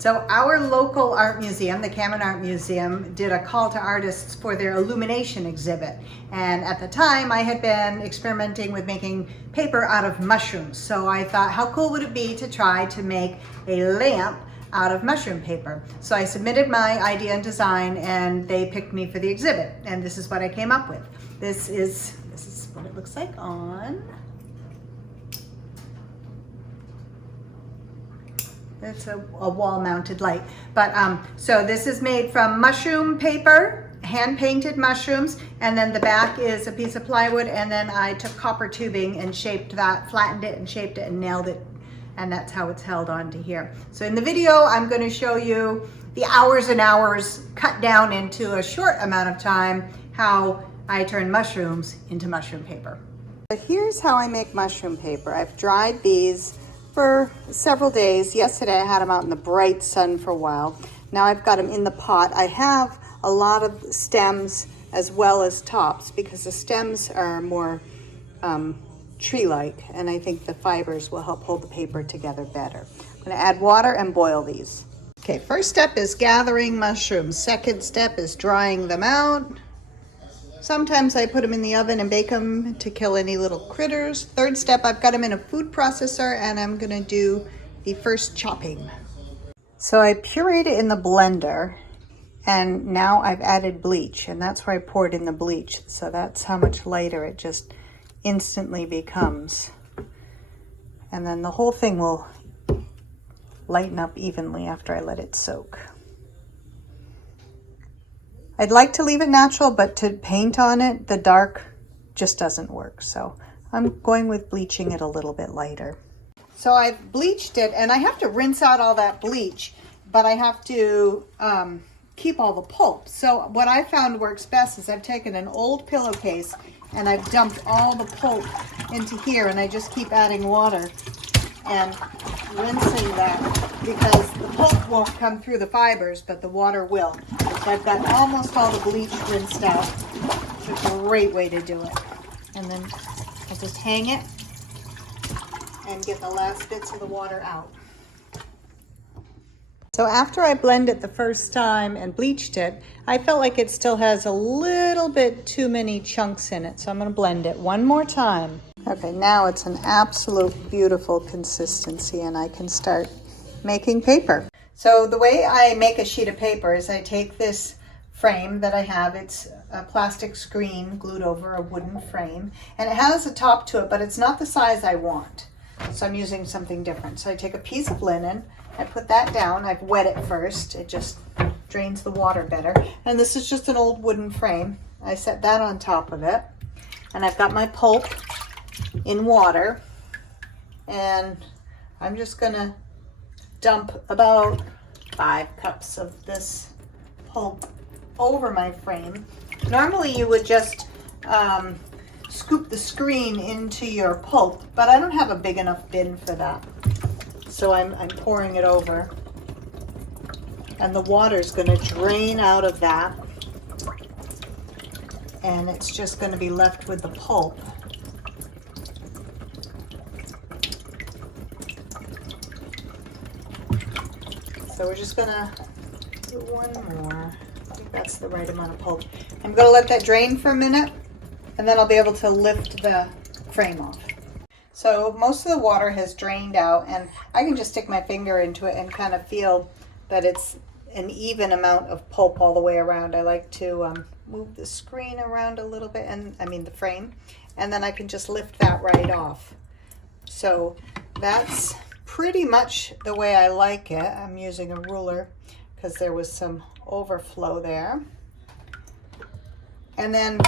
So our local art museum, the Cameron Art Museum, did a call to artists for their Illumination exhibit. And at the time I had been experimenting with making paper out of mushrooms. So I thought, how cool would it be to try to make a lamp out of mushroom paper? So I submitted my idea and design and they picked me for the exhibit. And this is what I came up with. This is what it looks like on. It's a wall-mounted light. But so this is made from mushroom paper, hand-painted mushrooms, and then the back is a piece of plywood, and then I took copper tubing and shaped that, flattened it and shaped it and nailed it, and that's how it's held onto here. So in the video, I'm going to show you the hours and hours cut down into a short amount of time, how I turn mushrooms into mushroom paper. But here's how I make mushroom paper. I've dried these for several days. Yesterday I had them out in the bright sun for a while. Now I've got them in the pot. I have a lot of stems as well as tops because the stems are more tree-like, and I think the fibers will help hold the paper together better. I'm going to add water and boil these. Okay, first step is gathering mushrooms. Second step is drying them out. Sometimes I put them in the oven and bake them to kill any little critters. Third step, I've got them in a food processor and I'm gonna do the first chopping. So I pureed it in the blender and now I've added bleach, and that's where I poured in the bleach. So that's how much lighter it just instantly becomes. And then the whole thing will lighten up evenly after I let it soak. I'd like to leave it natural, but to paint on it, the dark just doesn't work. So I'm going with bleaching it a little bit lighter. So I've bleached it, and I have to rinse out all that bleach, but I have to keep all the pulp. So what I found works best is I've taken an old pillowcase and I've dumped all the pulp into here, and I just keep adding water and rinsing that, because the pulp won't come through the fibers, but the water will. So I've got almost all the bleach rinsed out. It's a great way to do it. And then I just hang it and get the last bits of the water out. So after I blended it the first time and bleached it, I felt like it still has a little bit too many chunks in it. So I'm going to blend it one more time. Okay, now it's an absolute beautiful consistency and I can start making paper. So the way I make a sheet of paper is I take this frame that I have. It's a plastic screen glued over a wooden frame, and it has a top to it, but it's not the size I want. So I'm using something different. So I take a piece of linen, I put that down, I've wet it first. It just drains the water better. And this is just an old wooden frame. I set that on top of it, and I've got my pulp in water, and I'm just gonna dump about 5 cups of this pulp over my frame. Normally you would just scoop the screen into your pulp, but I don't have a big enough bin for that. So I'm pouring it over, and the water is going to drain out of that, and it's just going to be left with the pulp. So we're just gonna do one more. I think that's the right amount of pulp. I'm gonna let that drain for a minute, and then I'll be able to lift the frame off. So most of the water has drained out, and I can just stick my finger into it and kind of feel that it's an even amount of pulp all the way around. I like to move the screen around a little bit, and I mean the frame, and then I can just lift that right off. So that's pretty much the way I like it. I'm using a ruler because there was some overflow there. And then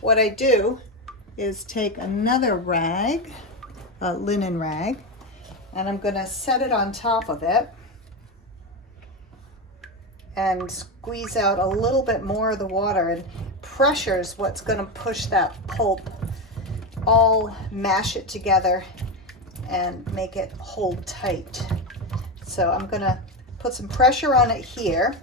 what I do is take another rag, a linen rag, and I'm going to set it on top of it and squeeze out a little bit more of the water, and pressure is what's going to push that pulp, all mash it together and make it hold tight. So I'm gonna put some pressure on it here.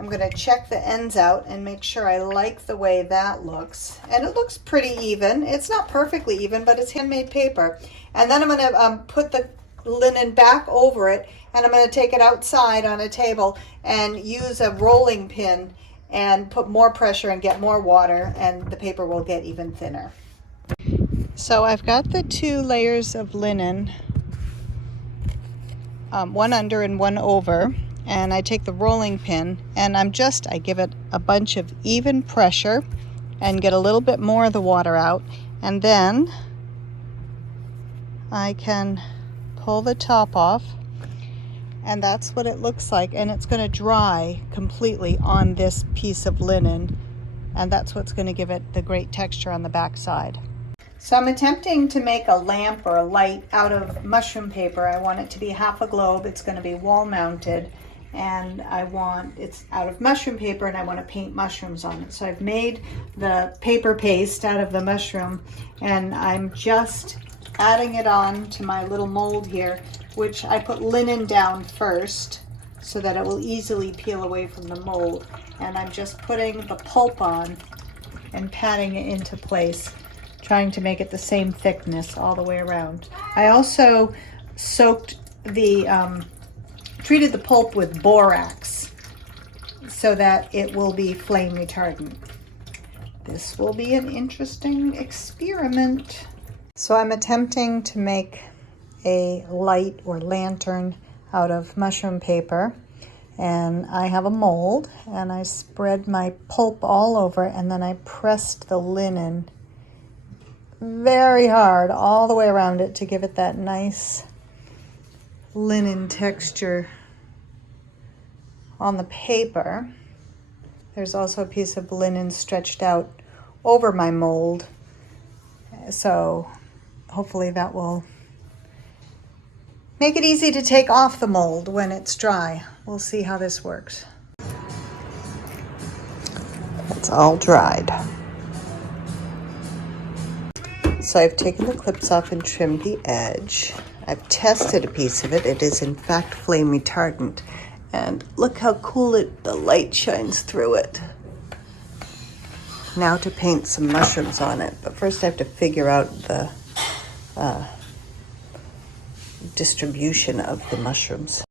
I'm gonna check the ends out and make sure I like the way that looks. And it looks pretty even. It's not perfectly even, but it's handmade paper. And then I'm gonna put the linen back over it, and I'm going to take it outside on a table and use a rolling pin and put more pressure and get more water, and the paper will get even thinner. So I've got the 2 layers of linen, one under and one over, and I take the rolling pin and I give it a bunch of even pressure and get a little bit more of the water out, and then I can pull the top off, and that's what it looks like, and it's going to dry completely on this piece of linen, and that's what's going to give it the great texture on the back side. So I'm attempting to make a lamp or a light out of mushroom paper. I want it to be half a globe. It's going to be wall mounted, and it's out of mushroom paper, and I want to paint mushrooms on it. So I've made the paper paste out of the mushroom, and I'm just adding it on to my little mold here, which I put linen down first so that it will easily peel away from the mold. And I'm just putting the pulp on and patting it into place, trying to make it the same thickness all the way around. I also treated the pulp with borax so that it will be flame retardant. This will be an interesting experiment. So I'm attempting to make a light or lantern out of mushroom paper, and I have a mold, and I spread my pulp all over, and then I pressed the linen very hard all the way around it to give it that nice linen texture on the paper. There's also a piece of linen stretched out over my mold, so hopefully that will make it easy to take off the mold when it's dry. We'll see how this works. It's all dried. So I've taken the clips off and trimmed the edge. I've tested a piece of it. It is in fact flame retardant. And look how cool the light shines through it. Now to paint some mushrooms on it. But first I have to figure out the distribution of the mushrooms.